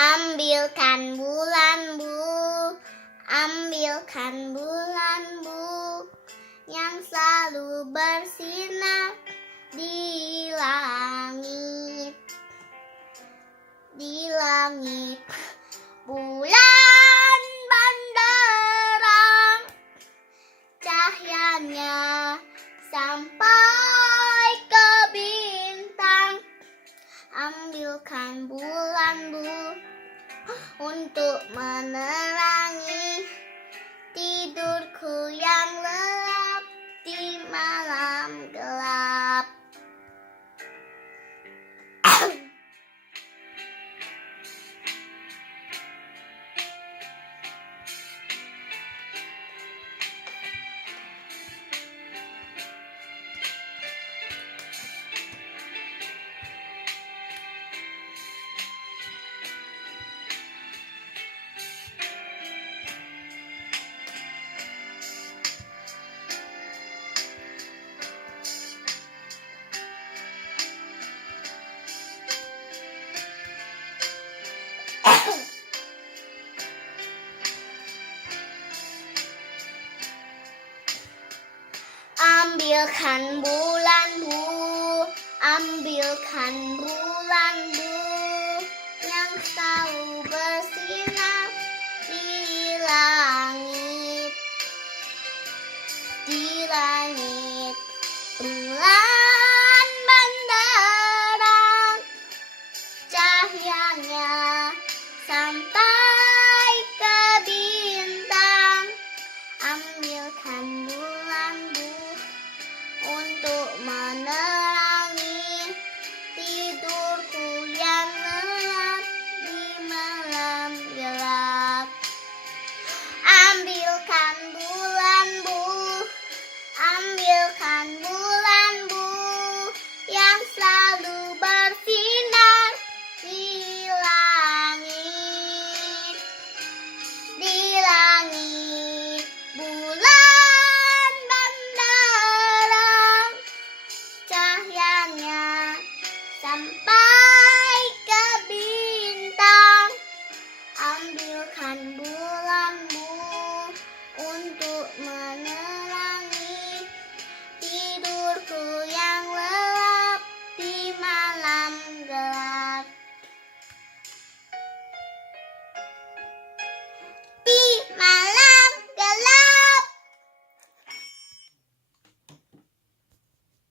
Ambilkan bulan bu, ambilkan bulan bu, yang selalu bersinar di langit. Di langit bulan benderang, cahayanya sampai ke bintang. Ambilkan bulan bu, untuk menerangi tidurku yang lelap di malam gelap. Ambilkan bulan bu, ambilkan bulan.